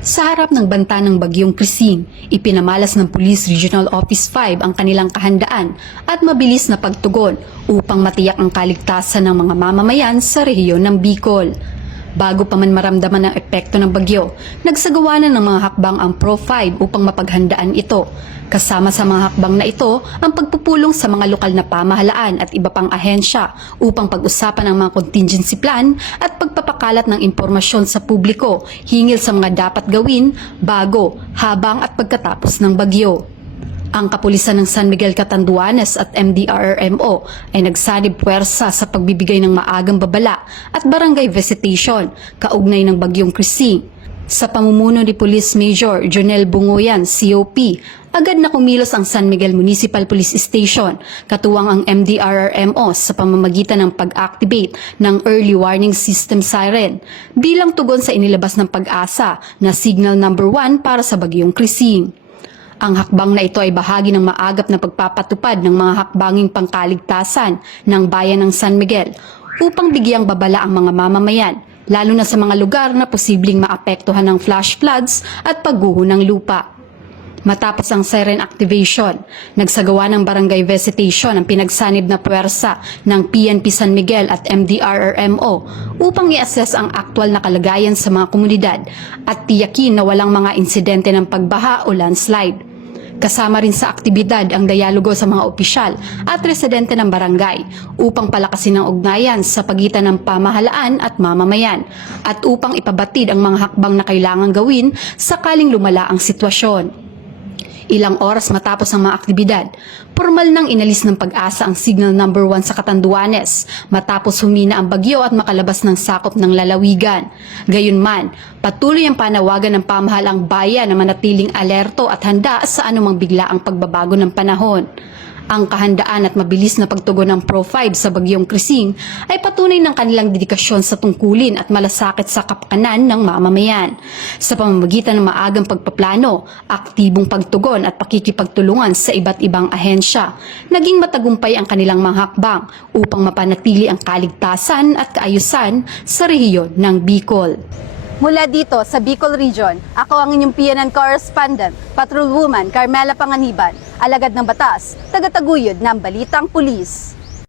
Sa harap ng banta ng bagyong Krising, ipinamalas ng Police Regional Office 5 ang kanilang kahandaan at mabilis na pagtugon upang matiyak ang kaligtasan ng mga mamamayan sa rehiyon ng Bicol. Bago pa man maramdaman ang epekto ng bagyo, nagsagawa na ng mga hakbang ang Pro-5 upang mapaghandaan ito. Kasama sa mga hakbang na ito ang pagpupulong sa mga lokal na pamahalaan at iba pang ahensya upang pag-usapan ang mga contingency plan at pagpapakalat ng impormasyon sa publiko hinggil sa mga dapat gawin bago, habang at pagkatapos ng bagyo. Ang kapulisan ng San Miguel Catanduanes at MDRRMO ay nagsanib puwersa sa pagbibigay ng maagang babala at barangay visitation kaugnay ng bagyong Krising. Sa pamumuno ni Police Major Jonel Bungoyan, COP, agad na kumilos ang San Miguel Municipal Police Station, katuwang ang MDRRMO sa pamamagitan ng pag-activate ng Early Warning System Siren bilang tugon sa inilabas ng Pag-asa na Signal Number 1 para sa bagyong Krising. Ang hakbang na ito ay bahagi ng maagap na pagpapatupad ng mga hakbanging pangkaligtasan ng bayan ng San Miguel upang bigyang babala ang mga mamamayan, lalo na sa mga lugar na posibleng maapektuhan ng flash floods at pagguho ng lupa. Matapos ang siren activation, nagsagawa ng barangay visitation ang pinagsanib na puwersa ng PNP San Miguel at MDRRMO upang i-assess ang aktwal na kalagayan sa mga komunidad at tiyakin na walang mga insidente ng pagbaha o landslide. Kasama rin sa aktibidad ang dialogo sa mga opisyal at residente ng barangay upang palakasin ang ugnayan sa pagitan ng pamahalaan at mamamayan at upang ipabatid ang mga hakbang na kailangang gawin sakaling lumala ang sitwasyon. Ilang oras matapos ang mga aktibidad, formal nang inalis ng Pag-asa ang Signal Number 1 sa Catanduanes matapos humina ang bagyo at makalabas ng sakop ng lalawigan. Gayunman, patuloy ang panawagan ng pamahalang bayan na manatiling alerto at handa sa anumang biglaang pagbabago ng panahon. Ang kahandaan at mabilis na pagtugon ng Pro-5 sa bagyong Krising ay patunay ng kanilang dedikasyon sa tungkulin at malasakit sa kapakanan ng mamamayan. Sa pamamagitan ng maagang pagpaplano, aktibong pagtugon at pakikipagtulungan sa iba't ibang ahensya, naging matagumpay ang kanilang mga hakbang upang mapanatili ang kaligtasan at kaayusan sa rehiyon ng Bicol. Mula dito sa Bicol Region, ako ang inyong PNN correspondent, Patrolwoman Carmela Panganiban, alagad ng batas, tagataguyod ng Balitang Pulis.